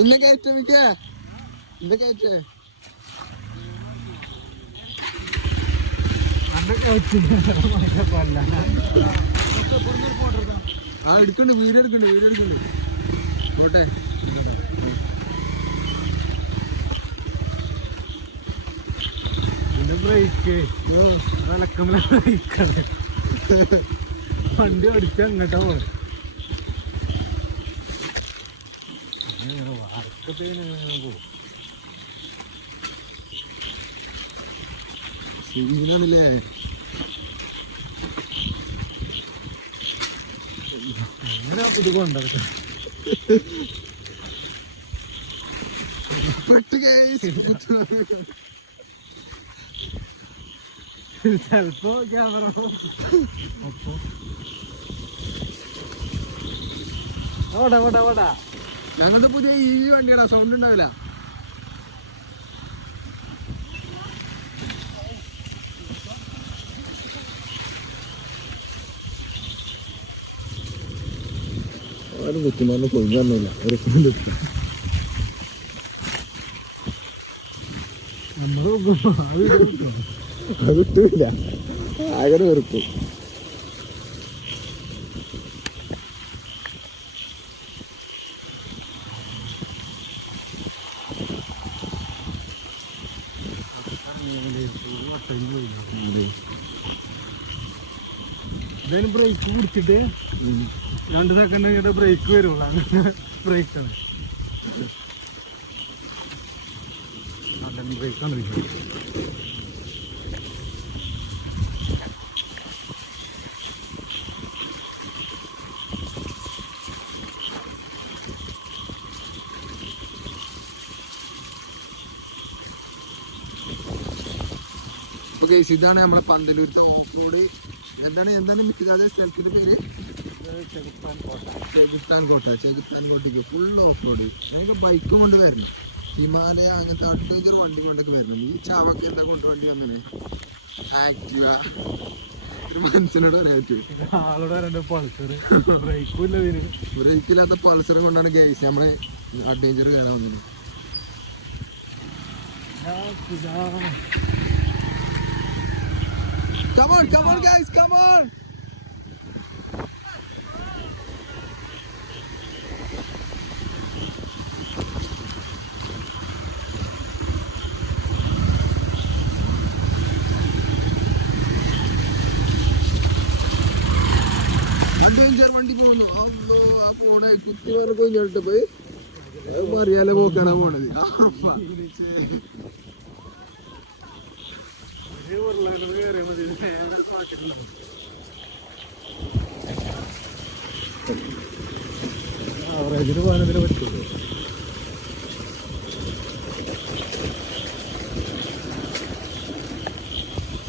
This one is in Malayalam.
ഇന്ന കയറ്റ മിക്ക ഇന്ന കയറ്റേ ആ എടുക്കണ്ട് വീഡിയോ എടുക്കണ്ട് പോട്ടെ ബ്രേക്ക് വിലക്കമ്മ ബ്രേക്കാണ് വണ്ടി ഓടിച്ച എങ്ങോട്ടാ പോലെ ശരിയാണല്ലേ അങ്ങനെ ഇത് കൊണ്ടിറക്കാം ചിലപ്പോ ക്യാമറ ഓടാ ഞങ്ങളുടെ പുതിയ ഈ വണ്ടിയാടാ സൗണ്ട് ഉണ്ടാവില്ല ആരും കുത്തിമാറിന് കൊണ്ടുവന്നില്ല അത് കിട്ടില്ല ആകെ വെറുക്കും എന്തായാലും ബ്രേക്ക് പിടിച്ചിട്ട് 2 സെക്കൻഡ് കഴിഞ്ഞിട്ട് ബ്രേക്ക് വരുള്ളൂ അങ്ങനെ ബ്രേക്കാണ് ബ്രേക്കാണ് ഇതാണ് നമ്മളെ പന്തലൂരത്തെ ഓഫ്റോഡ് എന്താണ് മിക്കാതെ സ്ഥലത്തിന്റെ പേര് ചെകുത്താൻ കോട്ടയ്ക്ക് ഫുൾ ഓഫ് റോഡ് ഞങ്ങൾക്ക് ബൈക്കും കൊണ്ട് വരണം ഹിമാലയ അങ്ങനത്തെ അഡ്വഞ്ചർ വണ്ടി കൊണ്ടൊക്കെ വരണം ഈ ചാവൊക്കെ എന്താ കൊണ്ടുവേണ്ടി വന്നേ ആക്റ്റീവ ഒരു മനസ്സിനോട് പറയാൻ പറ്റും ആളോട് പൾസർ ബ്രേക്കില്ലാത്ത പൾസർ കൊണ്ടാണ് ഗൈസ് നമ്മളെ അഡ്വഞ്ചർ കയറാൻ വന്നത് Come on guys, come on! Adventure വണ്ടി പോകുന്നു ആ പോണേ കുത്തി വേറെ കൊഞ്ഞിട്ട് പോയി അറിയാലോ പോക്കാണ് പോണത് ആവറേജിന് പോകാനതിനെ പറ്റുള്ളൂ